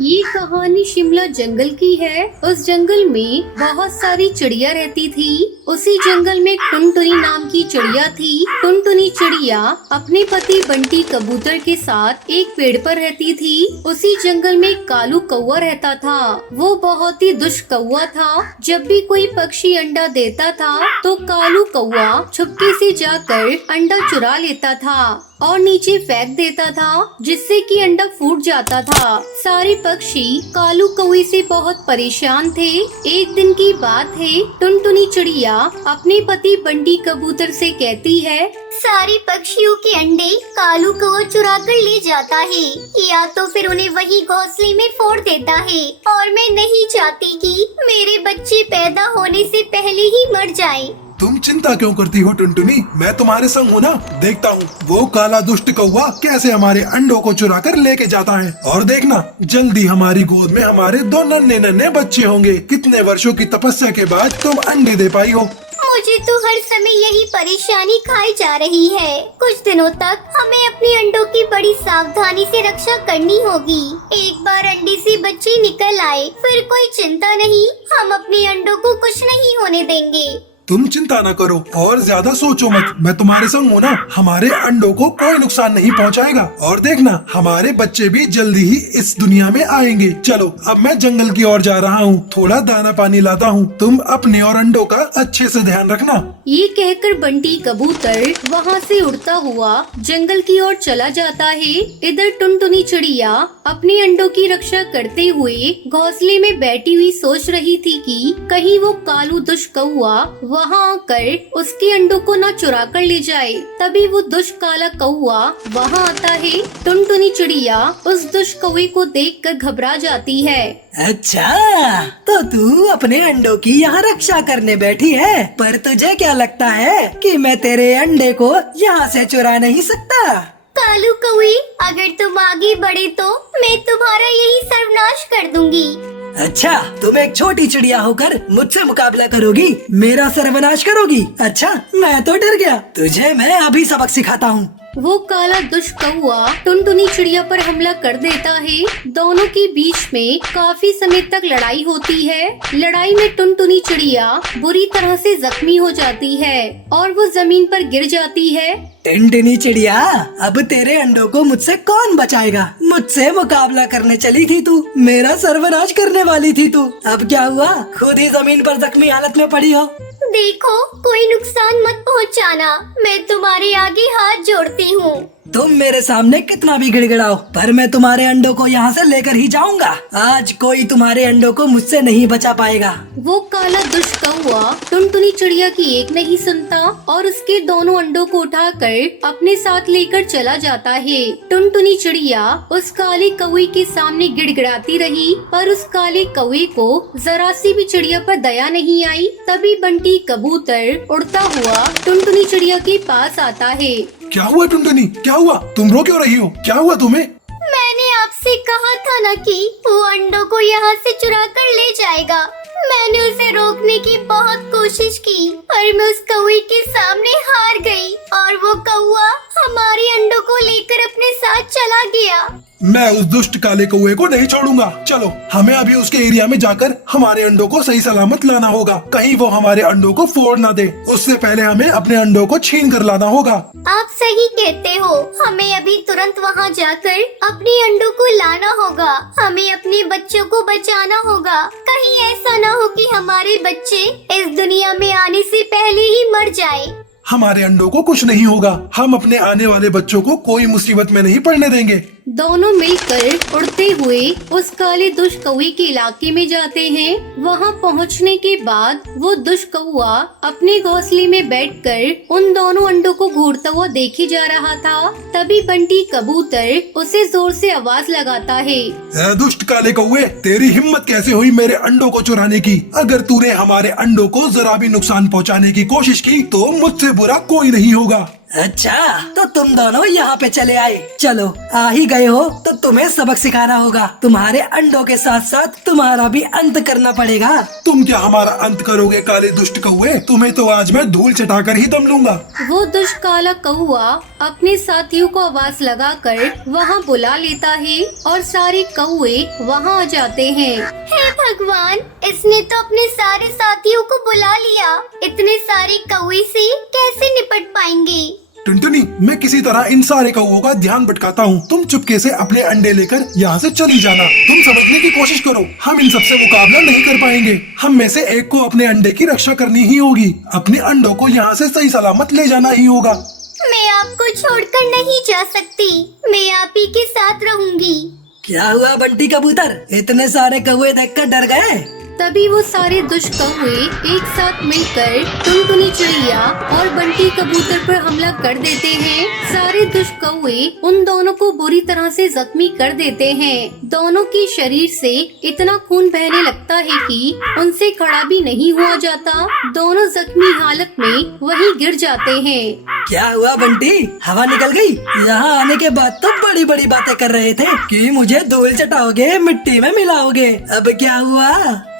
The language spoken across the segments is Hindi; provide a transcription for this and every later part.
ये कहानी शिमला जंगल की है। उस जंगल में बहुत सारी चिड़िया रहती थी। उसी जंगल में टुनटुनी नाम की चिड़िया थी। टुनटुनी चिड़िया अपने पति बंटी कबूतर के साथ एक पेड़ पर रहती थी। उसी जंगल में कालू कौवा रहता था। वो बहुत ही दुष्ट कौवा था। जब भी कोई पक्षी अंडा देता था तो कालू कौवा छुपके से जाकर अंडा चुरा लेता था और नीचे फेंक देता था, जिससे कि अंडा फूट जाता था। सारे पक्षी कालू कौवे से बहुत परेशान थे। एक दिन की बात है, टुनटुनी चिड़िया अपने पति बंटी कबूतर से कहती है, सारे पक्षियों के अंडे कालू कौवा चुरा कर ले जाता है, या तो फिर उन्हें वही घोंसले में फोड़ देता है। और मैं नहीं चाहती कि मेरे बच्चे पैदा होने से पहले ही मर जाएं। तुम चिंता क्यों करती हो टुनटुनी, मैं तुम्हारे संग हूँ ना। देखता हूँ वो काला दुष्ट कौवा कैसे हमारे अंडों को चुरा कर लेके जाता है। और देखना, जल्दी हमारी गोद में हमारे दो नन्हे नन्हे बच्चे होंगे। कितने वर्षों की तपस्या के बाद तुम अंडे दे पाई हो। मुझे तो हर समय यही परेशानी खाई जा रही है। कुछ दिनों तक हमें अपने अंडों की बड़ी सावधानी से रक्षा करनी होगी। एक बार अंडे से बच्चे निकल आए फिर कोई चिंता नहीं, हम अपने अंडों को कुछ नहीं होने देंगे। तुम चिंता न करो और ज्यादा सोचो मत, मैं तुम्हारे संग हूँ ना। हमारे अंडों को कोई नुकसान नहीं पहुँचाएगा। और देखना, हमारे बच्चे भी जल्दी ही इस दुनिया में आएंगे। चलो अब मैं जंगल की ओर जा रहा हूँ, थोड़ा दाना पानी लाता हूँ। तुम अपने और अंडों का अच्छे से ध्यान रखना। ये कहकर बंटी कबूतर वहाँ से उड़ता हुआ जंगल की ओर चला जाता है। इधर टुनटुनी चिड़िया अपने अंडों की रक्षा करते हुए घोंसले में बैठी हुई सोच रही थी कि कहीं वो कालू दुष्ट कौवा वहाँ आकर उसके अंडों को न चुरा कर ले जाए। तभी वो दुष्ट काला कौवा वहाँ आता है। टुनटुनी चिड़िया उस दुष्ट कौवे को देखकर घबरा जाती है। अच्छा, तो तू अपने अंडों की यहाँ रक्षा करने बैठी है, पर तुझे क्या लगता है कि मैं तेरे अंडे को यहाँ से चुरा नहीं सकता? कालू कौवे, अगर तुम आगे बढ़े तो मैं तुम्हारा यही सर्वनाश कर दूंगी। अच्छा, तुम एक छोटी चिड़िया होकर मुझसे मुकाबला करोगी, मेरा सर्वनाश करोगी? अच्छा, मैं तो डर गया। तुझे मैं अभी सबक सिखाता हूँ। वो काला दुष्ट कौवा टुनटुनी चिड़िया पर हमला कर देता है। दोनों के बीच में काफी समय तक लड़ाई होती है। लड़ाई में टुनटुनी चिड़िया बुरी तरह से जख्मी हो जाती है और वो जमीन पर गिर जाती है। टुनटुनी चिड़िया, अब तेरे अंडों को मुझसे कौन बचाएगा? मुझसे मुकाबला करने चली थी तू, मेरा सर्वनाश करने वाली थी तू। अब क्या हुआ? खुद ही जमीन पर जख्मी हालत में पड़ी हो। देखो, कोई नुकसान मत पहुंचाना, मैं तुम्हारे आगे हाथ जोड़ती हूँ। तुम मेरे सामने कितना भी गिड़गिड़ाओ, पर मैं तुम्हारे अंडों को यहाँ से लेकर ही जाऊंगा। आज कोई तुम्हारे अंडों को मुझसे नहीं बचा पाएगा। वो काला दुष्ट कौवा टुनटुनी चिड़िया की एक नहीं सुनता और उसके दोनों अंडों को उठाकर अपने साथ लेकर चला जाता है। टुनटुनी चिड़िया उस काले कौवे के सामने गिड़गिड़ाती रही, पर उस काले कौवे को जरा सी भी चिड़िया पर दया नहीं आई। तभी बंटी कबूतर उड़ता हुआ टुनटुनी चिड़िया के पास आता है। क्या हुआ टुनटुनी, क्या हुआ? तुम रो क्यों रही हो? क्या हुआ तुम्हें? मैंने आपसे कहा था ना कि वो अंडों को यहाँ से चुरा कर ले जाएगा। मैंने उसे रोकने की बहुत कोशिश की, पर मैं उस कौवे के सामने हार गई और वो कौवा हमारे अंडों को लेकर अपने साथ चला गया। मैं उस दुष्ट काले कौवे को नहीं छोड़ूंगा। चलो, हमें अभी उसके एरिया में जाकर हमारे अंडों को सही सलामत लाना होगा। कहीं वो हमारे अंडों को फोड़ ना दे। उससे पहले हमें अपने अंडों को छीन कर लाना होगा। आप सही कहते हो, हमें अभी तुरंत वहाँ जाकर अपने अंडों को लाना होगा। हमें अपने बच्चों को बचाना होगा। कहीं ऐसा ना हो कि हमारे बच्चे इस दुनिया में आने से पहले ही मर जाए। हमारे अंडों को कुछ नहीं होगा। हम अपने आने वाले बच्चों को कोई मुसीबत में नहीं पड़ने देंगे। दोनों मिलकर उड़ते हुए उस काले दुष्ट कौवे के इलाके में जाते हैं। वहां पहुंचने के बाद वो दुष्ट कौवा अपने घोंसले में बैठकर उन दोनों अंडों को घूरता हुआ देखे जा रहा था। तभी बंटी कबूतर उसे जोर से आवाज लगाता है। ए दुष्ट काले कौवे, तेरी हिम्मत कैसे हुई मेरे अंडों को चुराने की? अगर तूने हमारे अंडों को जरा भी नुकसान पहुंचाने की कोशिश की तो मुझसे बुरा कोई नहीं होगा। अच्छा, तो तुम दोनों यहाँ पे चले आए। चलो, आ ही गए हो तो तुम्हें सबक सिखाना होगा। तुम्हारे अंडों के साथ साथ तुम्हारा भी अंत करना पड़ेगा। तुम क्या हमारा अंत करोगे काले दुष्ट कौवे? तुम्हें तो आज मैं धूल चटाकर ही दम लूंगा। वो दुष्ट काला कौआ अपने साथियों को आवाज लगाकर वहाँ बुला लेता है और सारे कौवे वहाँ आ जाते हैं। हे भगवान, इसने तो अपने सारे साथियों को बुला लिया। इतने सारे कौवे से कैसे निपट पाएंगे? टुनटुनी, मैं किसी तरह इन सारे कौवों का ध्यान भटकाता हूँ। तुम चुपके से अपने अंडे लेकर यहाँ से चली जाना। तुम समझने की कोशिश करो, हम इन सबसे मुकाबला नहीं कर पाएंगे। हम में से एक को अपने अंडे की रक्षा करनी ही होगी। अपने अंडों को यहाँ से सही सलामत ले जाना ही होगा। मैं आपको छोड़कर नहीं जा सकती। मैं आप ही के साथ रहूंगी। क्या हुआ बंटी कबूतर? इतने सारे कौवे देखकर डर गए? तभी वो सारे दुष्ट कौवे एक साथ मिलकर टुनटुनी चिड़िया और बंटी कबूतर पर हमला कर देते हैं। सारे दुष्ट कौवे उन दोनों को बुरी तरह से जख्मी कर देते हैं। दोनों के शरीर से इतना खून बहने लगता है कि उनसे खड़ा भी नहीं हुआ जाता। दोनों जख्मी हालत में वहीं गिर जाते हैं। क्या हुआ बंटी? हवा निकल गई? यहाँ आने के बाद तो बड़ी बड़ी बातें कर रहे थे कि मुझे धूल चटाओगे, मिट्टी में मिलाओगे। अब क्या हुआ?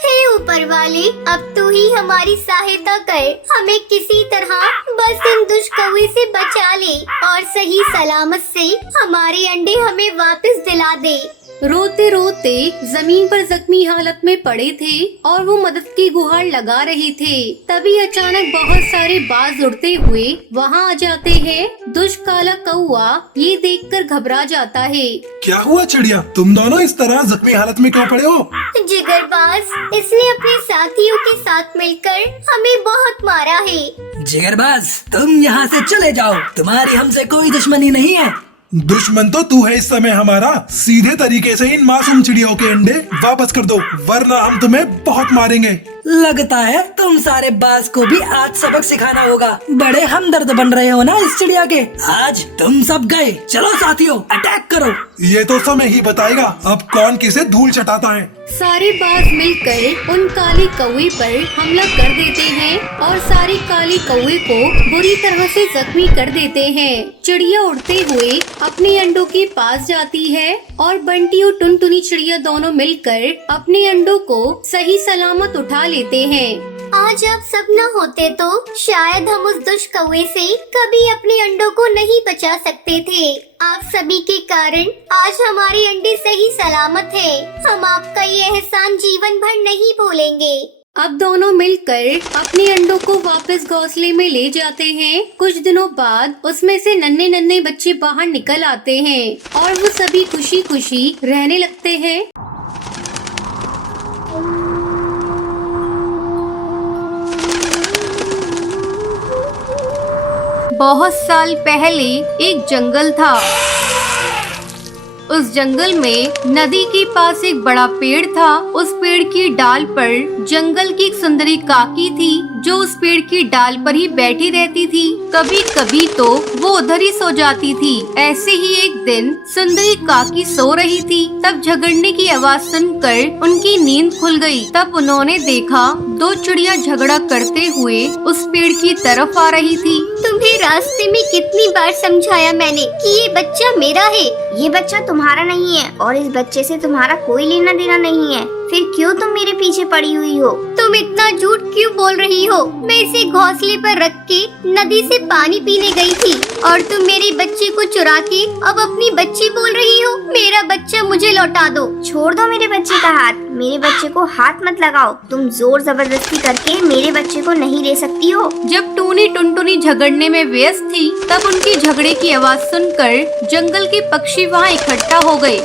हे ऊपर वाले, अब तू ही हमारी सहायता कर। हमें किसी तरह बस इन दुष्ट कौवे से बचा ले और सही सलामत से हमारे अंडे हमें वापस दिला दे। रोते रोते जमीन पर जख्मी हालत में पड़े थे और वो मदद की गुहार लगा रहे थे। तभी अचानक बहुत सारे बाज उड़ते हुए वहाँ आ जाते हैं। दुष्ट काला कौआ ये देखकर घबरा जाता है। क्या हुआ चिड़िया? तुम दोनों इस तरह जख्मी हालत में क्यों पड़े हो? जिगरबाज, इसने अपने साथियों के साथ मिलकर हमें बहुत मारा है। जिगरबाज, तुम यहाँ से चले जाओ। तुम्हारी हमसे कोई दुश्मनी नहीं है। दुश्मन तो तू है इस समय हमारा। सीधे तरीके से इन मासूम चिड़ियों के अंडे वापस कर दो, वरना हम तुम्हें बहुत मारेंगे। लगता है तुम सारे बाज को भी आज सबक सिखाना होगा। बड़े हमदर्द बन रहे हो ना इस चिड़िया के। आज तुम सब गए। चलो साथियों, अटैक करो। ये तो समय ही बताएगा अब कौन किसे धूल चटाता है। सारे बाज मिलकर उन काले कौवे पर हमला कर देते हैं और सारे काले कौवे को बुरी तरह से जख्मी कर देते हैं। चिड़िया उड़ते हुए अपने अंडों के पास जाती है और बंटी और टुनटुनी चिड़िया दोनों मिलकर अपने अंडों को सही सलामत उठा लेते हैं। आज आप सब न होते तो शायद हम उस दुष्ट कौवे से कभी अपने अंडों को नहीं बचा सकते थे। आप सभी के कारण आज हमारे अंडे सही सलामत है। हम आपका ये एहसान जीवन भर नहीं भूलेंगे। अब दोनों मिलकर अपने अंडों को वापस घोंसले में ले जाते हैं। कुछ दिनों बाद उसमें से नन्हे नन्हे बच्चे बाहर निकल आते हैं और वो सभी खुशी खुशी रहने लगते हैं। बहुत साल पहले एक जंगल था। उस जंगल में नदी के पास एक बड़ा पेड़ था। उस पेड़ की डाल पर जंगल की एक सुंदरी काकी थी जो उस पेड़ की डाल पर ही बैठी रहती थी। कभी कभी तो वो उधर ही सो जाती थी। ऐसे ही एक दिन सुंदरी काकी सो रही थी, तब झगड़ने की आवाज सुनकर उनकी नींद खुल गई। तब उन्होंने देखा दो चिड़िया झगड़ा करते हुए उस पेड़ की तरफ आ रही थी। तुम्हें रास्ते में कितनी बार समझाया मैंने कि ये बच्चा मेरा है। ये बच्चा तुम्हारा नहीं है और इस बच्चे से तुम्हारा कोई लेना देना नहीं है। फिर क्यों तुम मेरे पीछे पड़ी हुई हो? तुम इतना झूठ क्यों बोल रही हो? मैं इसे घोंसले पर रख के नदी से पानी पीने गई थी और तुम मेरे बच्चे को चुरा के अब अपनी बच्ची बोल रही हो। मेरा बच्चा मुझे लौटा दो। छोड़ दो मेरे बच्चे का हाथ। मेरे बच्चे को हाथ मत लगाओ। तुम जोर जबरदस्ती करके मेरे बच्चे को नहीं ले सकती हो। जब टूनी टुनटुनी झगड़ने में व्यस्त थी, तब उनकी झगड़े की आवाज सुनकर जंगल के पक्षी वहाँ इकट्ठा हो गए।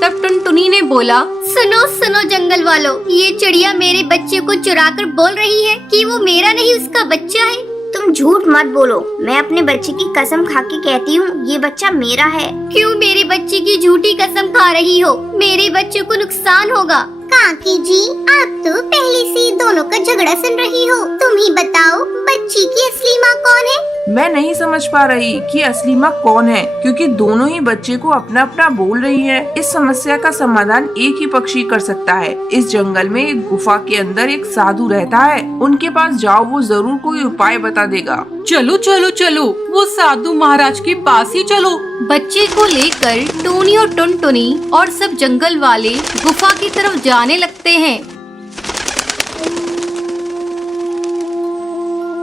तब टुनटुनी ने बोला, सुनो सुनो जंगल वालों, ये चिड़िया मेरे बच्चे को चुराकर बोल रही है कि वो मेरा नहीं उसका बच्चा है। तुम झूठ मत बोलो। मैं अपने बच्चे की कसम खा के कहती हूँ ये बच्चा मेरा है। क्यों मेरे बच्चे की झूठी कसम खा रही हो? मेरे बच्चे को नुकसान होगा। काकी जी, आप तो पहले से दोनों का झगड़ा सुन रही हो। तुम ही बताओ बच्ची की असली माँ कौन है? मैं नहीं समझ पा रही कि असली माँ कौन है, क्योंकि दोनों ही बच्चे को अपना अपना बोल रही है। इस समस्या का समाधान एक ही पक्षी कर सकता है। इस जंगल में एक गुफा के अंदर एक साधु रहता है, उनके पास जाओ, वो जरूर कोई उपाय बता देगा। चलो चलो चलो, वो साधु महाराज के पास ही चलो। बच्चे को लेकर टूनी और टुनटुनी और सब जंगल वाले गुफा की तरफ जाने लगते हैं।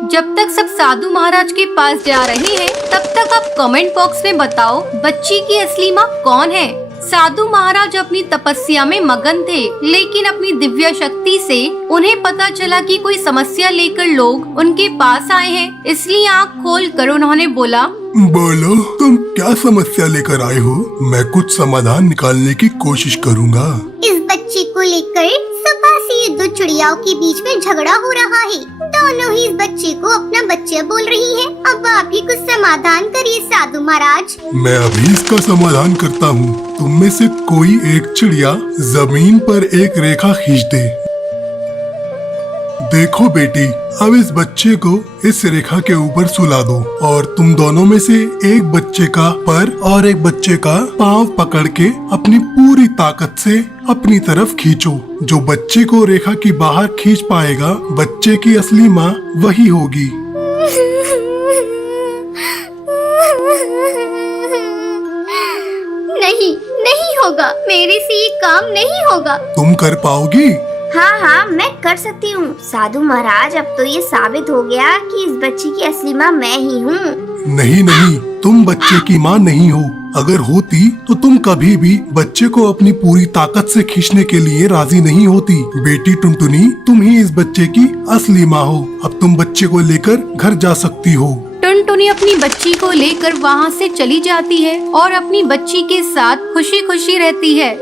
जब तक सब साधु महाराज के पास जा रहे हैं, तब तक आप कमेंट बॉक्स में बताओ बच्ची की असली माँ कौन है। साधु महाराज अपनी तपस्या में मगन थे, लेकिन अपनी दिव्य शक्ति से उन्हें पता चला कि कोई समस्या लेकर लोग उनके पास आए हैं, इसलिए आँख खोल कर उन्होंने बोला, बोलो, तुम क्या समस्या लेकर आए हो? मैं कुछ समाधान निकालने की कोशिश करूँगा। इस बच्चे को लेकर सुबह से ये दो चिड़ियाओं के बीच में झगड़ा हो रहा है। दोनों ही इस बच्चे को अपना बच्चा बोल रही हैं। अब आप ही कुछ समाधान करिए साधु महाराज। मैं अभी इसका समाधान करता हूँ। तुम में से कोई एक चिड़िया जमीन पर एक रेखा खींच दे। देखो बेटी, अब इस बच्चे को इस रेखा के ऊपर सुला दो और तुम दोनों में से एक बच्चे का पर और एक बच्चे का पाँव पकड़ के अपनी पूरी ताकत से अपनी तरफ खींचो। जो बच्चे को रेखा की बाहर खींच पाएगा, बच्चे की असली माँ वही होगी। नहीं, नहीं होगा, मेरे से ये काम नहीं होगा। तुम कर पाओगी? हाँ हाँ, मैं कर सकती हूँ। साधु महाराज, अब तो ये साबित हो गया कि इस बच्ची की असली माँ मैं ही हूँ। नहीं नहीं, तुम बच्चे की माँ नहीं हो। अगर होती तो तुम कभी भी बच्चे को अपनी पूरी ताकत से खींचने के लिए राजी नहीं होती। बेटी टुनटुनी, तुम ही इस बच्चे की असली माँ हो। अब तुम बच्चे को लेकर घर जा सकती हो। टुनटुनी अपनी बच्ची को लेकर वहाँ से चली जाती है और अपनी बच्ची के साथ खुशी खुशी रहती है।